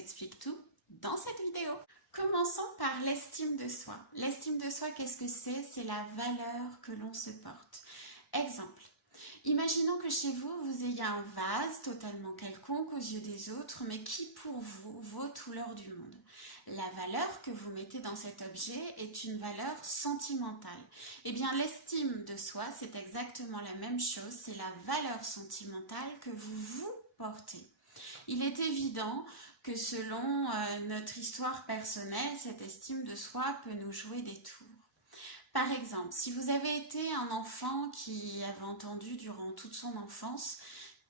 explique tout dans cette vidéo. Commençons par l'estime de soi. L'estime de soi, qu'est-ce que c'est? C'est la valeur que l'on se porte. Exemple. Imaginons que chez vous, vous ayez un vase totalement quelconque aux yeux des autres, mais qui pour vous vaut tout l'or du monde. La valeur que vous mettez dans cet objet est une valeur sentimentale. Eh bien, l'estime de soi, c'est exactement la même chose, c'est la valeur sentimentale que vous vous portez. Il est évident que selon notre histoire personnelle, cette estime de soi peut nous jouer des tours. Par exemple, si vous avez été un enfant qui avait entendu durant toute son enfance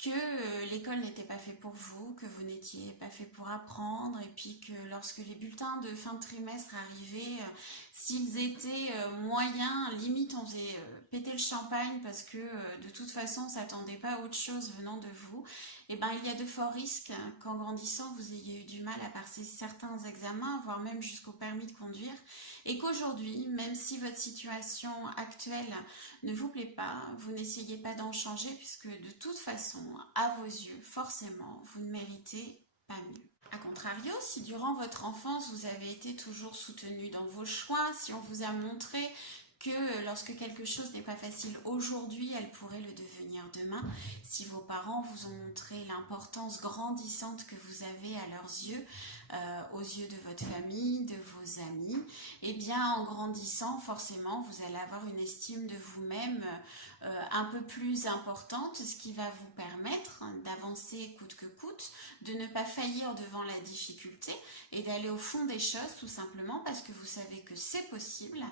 que l'école n'était pas fait pour vous, que vous n'étiez pas fait pour apprendre, et puis que lorsque les bulletins de fin de trimestre arrivaient, s'ils étaient moyens, limite on faisait péter le champagne parce que de toute façon on s'attendait pas à autre chose venant de vous, et ben il y a de forts risques qu'en grandissant vous ayez eu du mal à passer certains examens, voire même jusqu'au permis de conduire, et qu'aujourd'hui, même si votre situation actuelle ne vous plaît pas, vous n'essayez pas d'en changer puisque de toute façon, à vos yeux, forcément, vous ne méritez pas mieux. A contrario, si durant votre enfance, vous avez été toujours soutenu dans vos choix, si on vous a montré que lorsque quelque chose n'est pas facile aujourd'hui, elle pourrait le devenir demain, si vos parents vous ont montré l'importance grandissante que vous avez à leurs yeux, aux yeux de votre famille, de vos amis, eh bien en grandissant, forcément, vous allez avoir une estime de vous-même un peu plus importante, ce qui va vous permettre d'avancer coûte que coûte, de ne pas faillir devant la difficulté et d'aller au fond des choses tout simplement parce que vous savez que c'est possible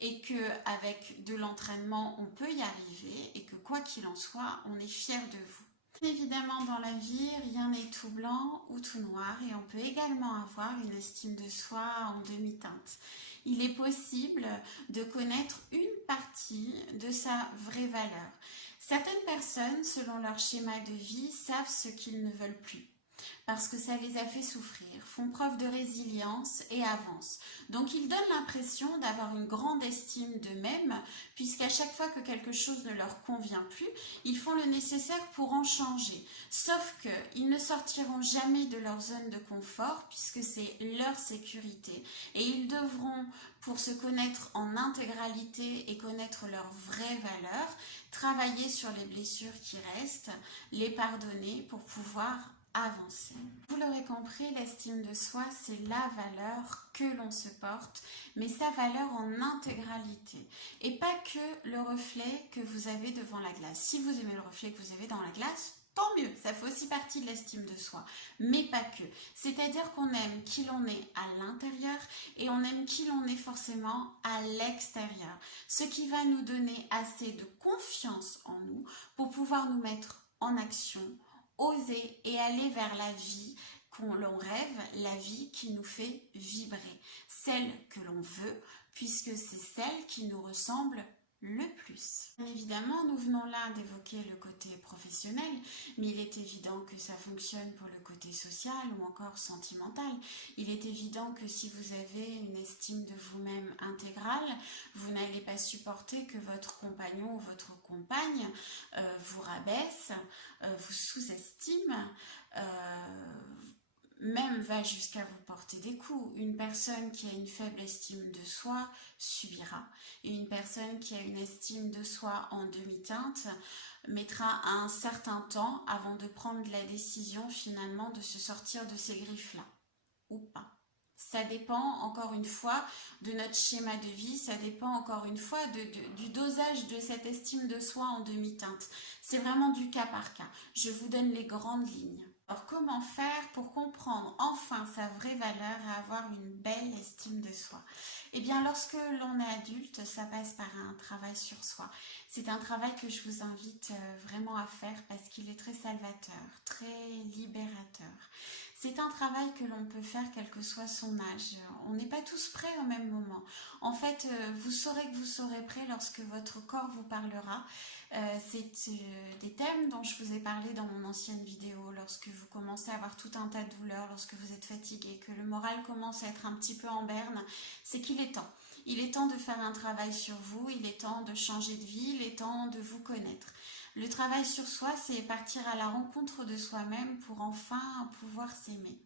et qu'avec de l'entraînement, on peut y arriver et que quoi qu'il en soit, on est fier de vous. Évidemment, dans la vie, rien n'est tout blanc ou tout noir et on peut également avoir une estime de soi en demi-teinte. Il est possible de connaître une partie de sa vraie valeur. Certaines personnes, selon leur schéma de vie, savent ce qu'ils ne veulent plus parce que ça les a fait souffrir, font preuve de résilience et avancent. Donc ils donnent l'impression d'avoir une grande estime d'eux-mêmes, puisqu'à chaque fois que quelque chose ne leur convient plus, ils font le nécessaire pour en changer. Sauf qu'ils ne sortiront jamais de leur zone de confort, puisque c'est leur sécurité. Et ils devront, pour se connaître en intégralité et connaître leurs vraies valeurs, travailler sur les blessures qui restent, les pardonner pour pouvoir avancer. Vous l'aurez compris, l'estime de soi, c'est la valeur que l'on se porte, mais sa valeur en intégralité. Et pas que le reflet que vous avez devant la glace. Si vous aimez le reflet que vous avez dans la glace, tant mieux, ça fait aussi partie de l'estime de soi, mais pas que. C'est-à-dire qu'on aime qui l'on est à l'intérieur et on aime qui l'on est forcément à l'extérieur. Ce qui va nous donner assez de confiance en nous pour pouvoir nous mettre en action, oser et aller vers la vie l'on rêve, la vie qui nous fait vibrer, celle que l'on veut, puisque c'est celle qui nous ressemble le plus. Bien évidemment, nous venons là d'évoquer le côté professionnel, mais il est évident que ça fonctionne pour le côté social ou encore sentimental. Il est évident que si vous avez une estime de vous-même intégrale, vous n'allez pas supporter que votre compagnon ou votre compagne vous rabaisse, vous sous-estime, même va jusqu'à vous porter des coups. Une personne qui a une faible estime de soi subira. Et une personne qui a une estime de soi en demi-teinte mettra un certain temps avant de prendre la décision finalement de se sortir de ces griffes-là. Ou pas. Ça dépend encore une fois de notre schéma de vie, ça dépend encore une fois du dosage de cette estime de soi en demi-teinte. C'est vraiment du cas par cas. Je vous donne les grandes lignes. Alors comment faire pour comprendre enfin sa vraie valeur et avoir une belle estime de soi? Eh bien lorsque l'on est adulte, ça passe par un travail sur soi. C'est un travail que je vous invite vraiment à faire parce qu'il est très salvateur, très libérateur. C'est un travail que l'on peut faire quel que soit son âge. On n'est pas tous prêts au même moment. En fait, vous saurez que vous serez prêt lorsque votre corps vous parlera. C'est des thèmes dont je vous ai parlé dans mon ancienne vidéo. Lorsque vous commencez à avoir tout un tas de douleurs, lorsque vous êtes fatigué, que le moral commence à être un petit peu en berne, c'est qu'il est temps. Il est temps de faire un travail sur vous, il est temps de changer de vie, il est temps de vous connaître. Le travail sur soi, c'est partir à la rencontre de soi-même pour enfin pouvoir s'aimer.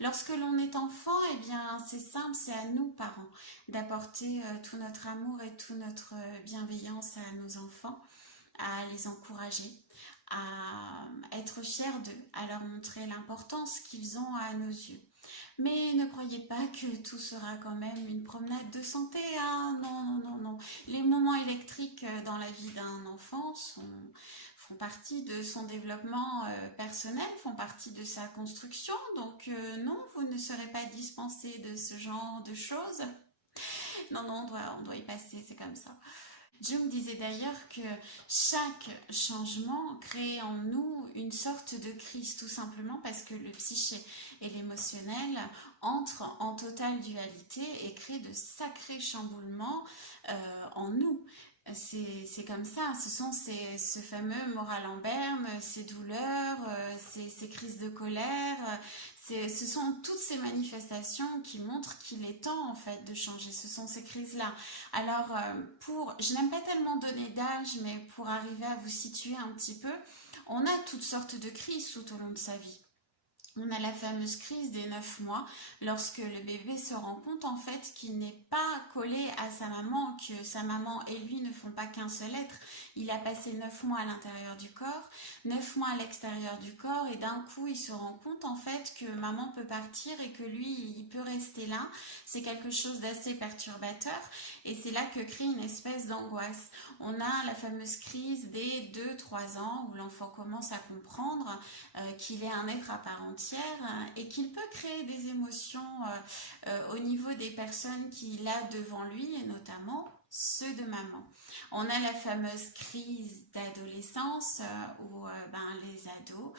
Lorsque l'on est enfant, eh bien, c'est simple, c'est à nous, parents, d'apporter tout notre amour et toute notre bienveillance à nos enfants, à les encourager, à être fiers d'eux, à leur montrer l'importance qu'ils ont à nos yeux. Mais ne croyez pas que tout sera quand même une promenade de santé, hein. Non, non, non, non. Les moments électriques dans la vie d'un enfant font partie de son développement personnel, font partie de sa construction. Donc non, vous ne serez pas dispensé de ce genre de choses. Non, non, on doit y passer, c'est comme ça. Jung disait d'ailleurs que chaque changement crée en nous une sorte de crise, tout simplement parce que le psyché et l'émotionnel entrent en totale dualité et créent de sacrés chamboulements en nous. C'est comme ça, ce sont ce fameux moral en berne, ces douleurs, ces crises de colère, ce sont toutes ces manifestations qui montrent qu'il est temps en fait de changer, ce sont ces crises-là. Alors, je n'aime pas tellement donner d'âge, mais pour arriver à vous situer un petit peu, on a toutes sortes de crises tout au long de sa vie. On a la fameuse crise des 9 mois, lorsque le bébé se rend compte en fait qu'il n'est pas collé à sa maman, que sa maman et lui ne font pas qu'un seul être. Il a passé 9 mois à l'intérieur du corps, 9 mois à l'extérieur du corps, et d'un coup il se rend compte en fait que maman peut partir et que lui il peut rester là. C'est quelque chose d'assez perturbateur et c'est là que crée une espèce d'angoisse. On a la fameuse crise des 2-3 ans où l'enfant commence à comprendre qu'il est un être à part entière et qu'il peut créer des émotions au niveau des personnes qu'il a devant lui et notamment ceux de maman. On a la fameuse crise d'adolescence où les ados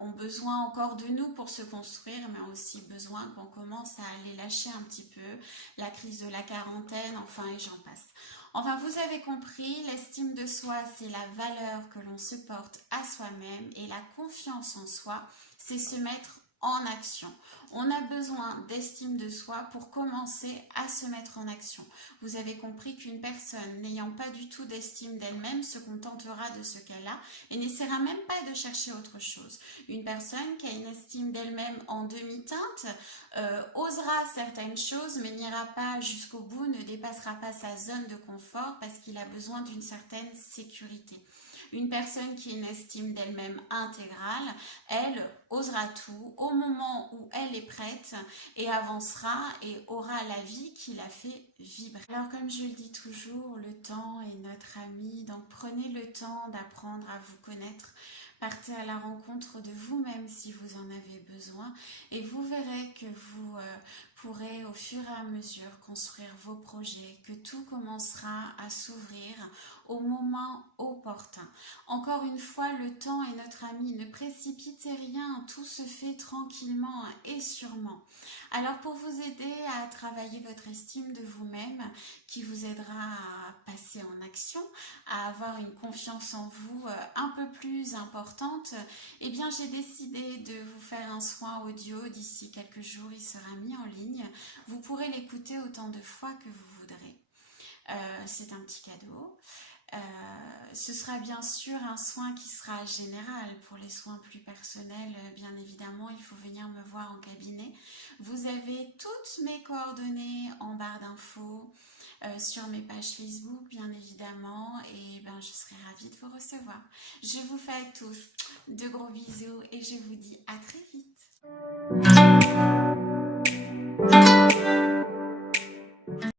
ont besoin encore de nous pour se construire, mais ont aussi besoin qu'on commence à les lâcher un petit peu, la crise de la quarantaine, enfin et j'en passe. Enfin, vous avez compris, l'estime de soi, c'est la valeur que l'on se porte à soi-même et la confiance en soi, c'est se mettre en action. On a besoin d'estime de soi pour commencer à se mettre en action. Vous avez compris qu'une personne n'ayant pas du tout d'estime d'elle-même se contentera de ce qu'elle a et n'essaiera même pas de chercher autre chose. Une personne qui a une estime d'elle-même en demi-teinte osera certaines choses mais n'ira pas jusqu'au bout, ne dépassera pas sa zone de confort parce qu'il a besoin d'une certaine sécurité. Une personne qui a une estime d'elle-même intégrale, elle osera tout au moment où elle est prête et avancera et aura la vie qui la fait vibrer. Alors comme je le dis toujours, le temps est notre ami, donc prenez le temps d'apprendre à vous connaître. Partez à la rencontre de vous-même si vous en avez besoin et vous verrez que vous pourrez au fur et à mesure construire vos projets, que tout commencera à s'ouvrir au moment opportun. Encore une fois, le temps est notre ami, ne précipitez rien, tout se fait tranquillement et sûrement. Alors pour vous aider à travailler votre estime de vous-même, qui vous aidera à passer en action, à avoir une confiance en vous un peu plus importante, eh bien j'ai décidé de vous faire un soin audio d'ici quelques jours, il sera mis en ligne. Vous pourrez l'écouter autant de fois que vous voudrez. C'est un petit cadeau. Ce sera bien sûr un soin qui sera général. Pour les soins plus personnels, bien évidemment, il faut venir me voir en cabinet. Vous avez toutes mes coordonnées en barre d'infos, sur mes pages Facebook, bien évidemment, et je serai ravie de vous recevoir. Je vous fais à tous de gros bisous et je vous dis à très vite.